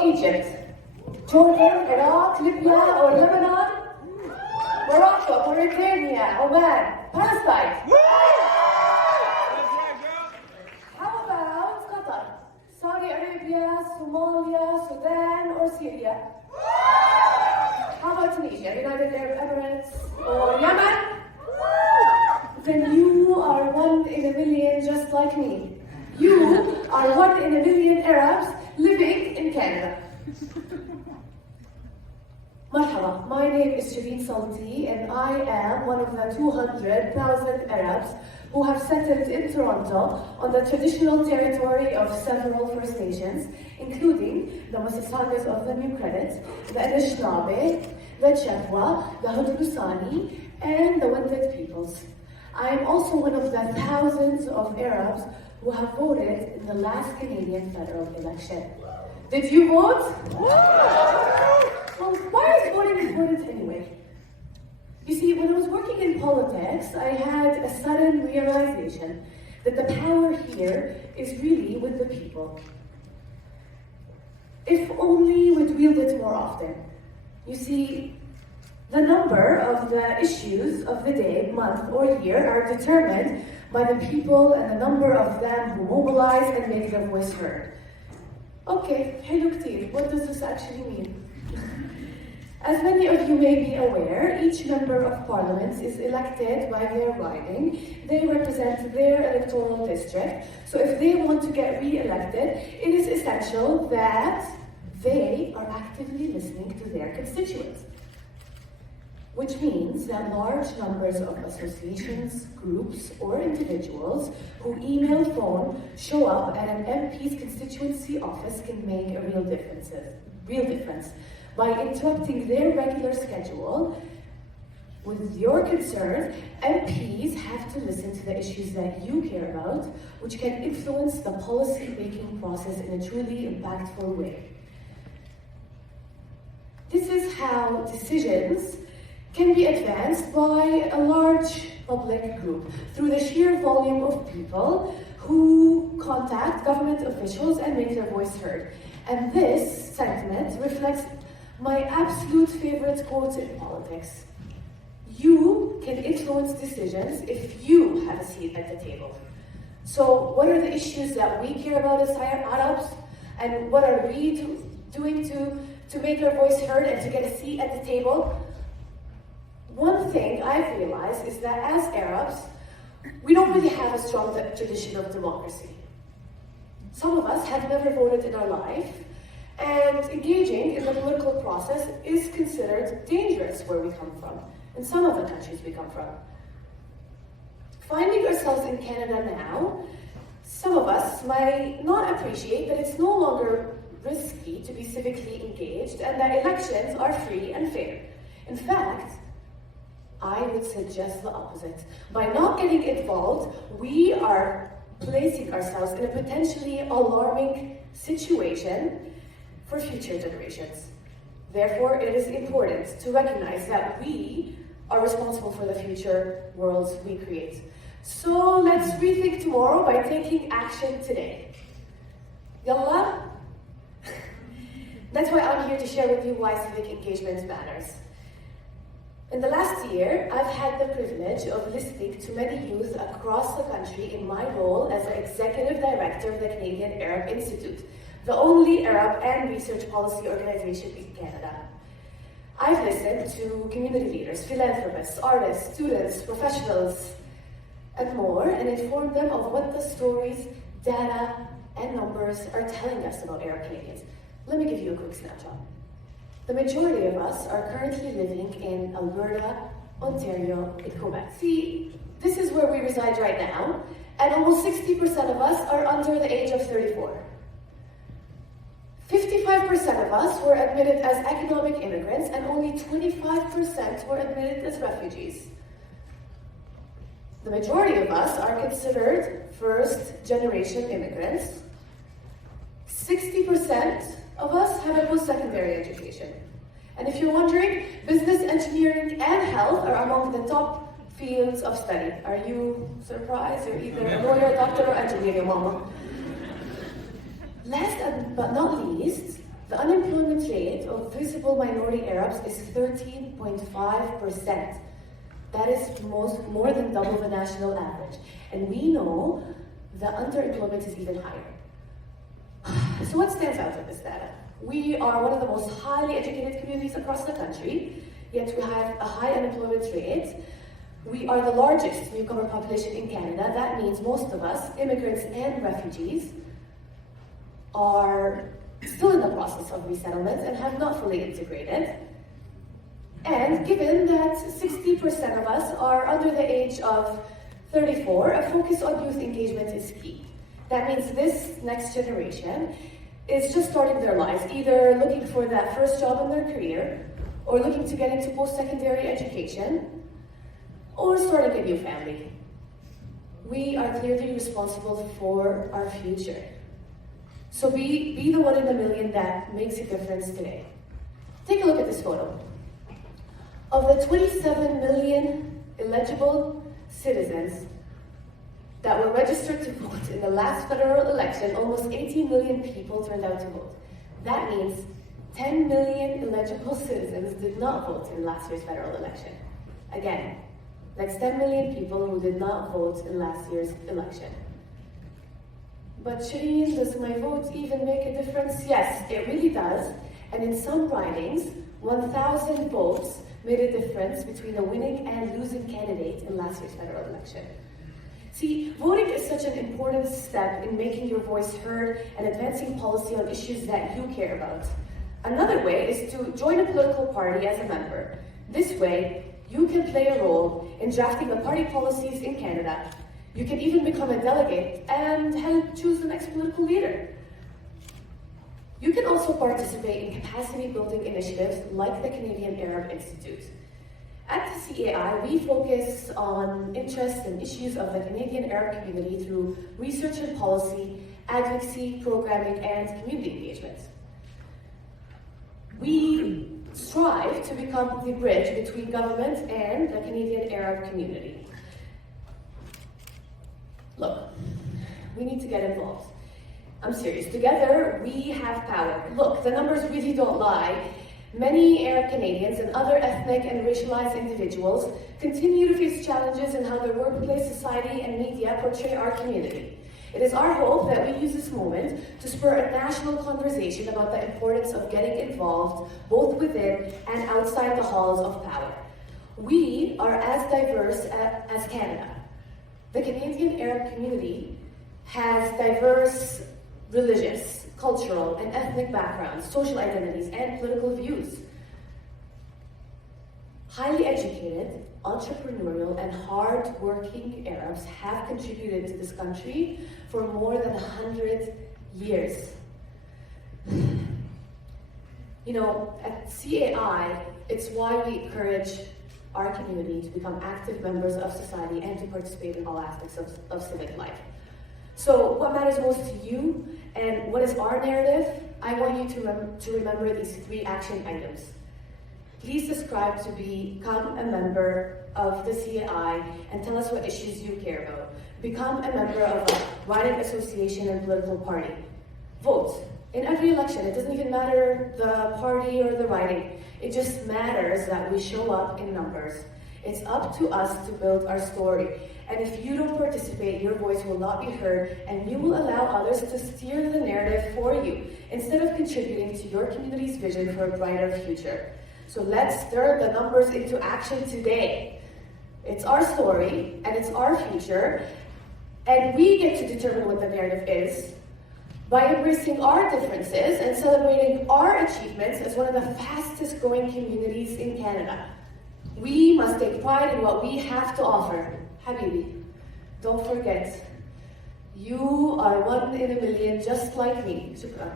or Egypt, Jordan, Iraq, Libya or Lebanon, Morocco, Mauritania, Oman, Palestine. How about Qatar, Saudi Arabia, Somalia, Sudan or Syria? How about Tunisia, United Arab Emirates or Yemen? Then you are 1 in a million just like me. You are 1 in a million Arabs living in Canada. Marhaba, my name is Shireen Salti and I am one of the 200,000 Arabs who have settled in Toronto on the traditional territory of several First Nations, including the Mississaugas of the New Credit, the Anishinaabe, the Chippewa, the Haudenosaunee, and the Wendat peoples. I am also one of the thousands of Arabs who have voted in the last Canadian federal election. Did you vote? Well, why is voting important anyway? You see, when I was working in politics, I had a sudden realization that the power here is really with the people. If only we'd wield it more often. You see, the number of the issues of the day, month, or year are determined by the people and the number of them who mobilize and make their voice heard. Okay, حلو كتير. What does this actually mean? As many of you may be aware, each member of parliament is elected by their riding. They represent their electoral district. So if they want to get re-elected, it is essential that they are actively listening to their constituents. Which means that large numbers of associations, groups, or individuals who email, phone, show up at an MP's constituency office can make a real difference. By interrupting their regular schedule with your concerns, MPs have to listen to the issues that you care about, which can influence the policy-making process in a truly impactful way. This is how decisions can be advanced by a large public group through the sheer volume of people who contact government officials and make their voice heard. And this sentiment reflects my absolute favorite quote in politics. You can influence decisions if you have a seat at the table. So what are the issues that we care about as Arabs? And what are we doing to make our voice heard and to get a seat at the table? One thing I've realized is that as Arabs, we don't really have a strong tradition of democracy. Some of us have never voted in our life, and engaging in the political process is considered dangerous where we come from, in some of the countries we come from. Finding ourselves in Canada now, some of us might not appreciate that it's no longer risky to be civically engaged and that elections are free and fair. In fact, I would suggest the opposite. By not getting involved, we are placing ourselves in a potentially alarming situation for future generations. Therefore, it is important to recognize that we are responsible for the future worlds we create. So let's rethink tomorrow by taking action today. YALLA? That's why I'm here to share with you why civic engagement matters. In the last year, I've had the privilege of listening to many youth across the country in my role as the Executive Director of the Canadian Arab Institute, the only Arab and research policy organization in Canada. I've listened to community leaders, philanthropists, artists, students, professionals, and more, and informed them of what the stories, data, and numbers are telling us about Arab Canadians. Let me give you a quick snapshot. The majority of us are currently living in Alberta, Ontario, and Quebec. See, this is where we reside right now, and almost 60% of us are under the age of 34. 55% of us were admitted as economic immigrants, and only 25% were admitted as refugees. The majority of us are considered first-generation immigrants. 60% of us have a post-secondary education. And if you're wondering, business, engineering, and health are among the top fields of study. Are you surprised? You're either a lawyer, doctor, or engineer, mama. Last but not least, The unemployment rate of visible minority Arabs is 13.5%. That is more than double the national average. And we know the underemployment is even higher. So what stands out in this data? We are one of the most highly educated communities across the country, yet we have a high unemployment rate. We are the largest newcomer population in Canada. That means most of us, immigrants and refugees, are still in the process of resettlement and have not fully integrated. And given that 60% of us are under the age of 34, a focus on youth engagement is key. That means this next generation is just starting their lives, either looking for that first job in their career, or looking to get into post-secondary education, or starting a new family. We are clearly responsible for our future. So be the one in a million that makes a difference today. Take a look at this photo. Of the 27 million eligible citizens that were registered to vote in the last federal election, almost 18 million people turned out to vote. That means 10 million eligible citizens did not vote in last year's federal election. Again, that's 10 million people who did not vote in last year's election. But Shireen, does my vote even make a difference? Yes, it really does. And in some ridings, 1,000 votes made a difference between a winning and losing candidate in last year's federal election. See, voting is such an important step in making your voice heard and advancing policy on issues that you care about. Another way is to join a political party as a member. This way, you can play a role in drafting the party policies in Canada. You can even become a delegate and help choose the next political leader. You can also participate in capacity building initiatives like the Canadian Arab Institute. At the CAI, we focus on interests and issues of the Canadian Arab community through research and policy, advocacy, programming, and community engagement. We strive to become the bridge between government and the Canadian Arab community. Look, we need to get involved. I'm serious. Together, we have power. Look, the numbers really don't lie. Many Arab Canadians and other ethnic and racialized individuals continue to face challenges in how their workplace, society, and media portray our community. It is our hope that we use this moment to spur a national conversation about the importance of getting involved both within and outside the halls of power. We are as diverse as Canada. The Canadian Arab community has diverse religious, cultural, and ethnic backgrounds, social identities, and political views. Highly educated, entrepreneurial, and hard-working Arabs have contributed to this country for more than 100 years. You know, at CAI, it's why we encourage our community to become active members of society and to participate in all aspects of civic life. So what matters most to you and what is our narrative? I want you to remember these 3 action items. Please subscribe to become a member of the CAI and tell us what issues you care about. Become a member of a riding association and political party. Vote. In every election, it doesn't even matter the party or the riding. It just matters that we show up in numbers. It's up to us to build our story. And if you don't participate, your voice will not be heard, and you will allow others to steer the narrative for you, instead of contributing to your community's vision for a brighter future. So let's stir the numbers into action today. It's our story, and it's our future, and we get to determine what the narrative is by embracing our differences and celebrating our achievements as one of the fastest growing communities in Canada. We must take pride in what we have to offer. Habibi, don't forget, you are one in a million just like me. Shukran.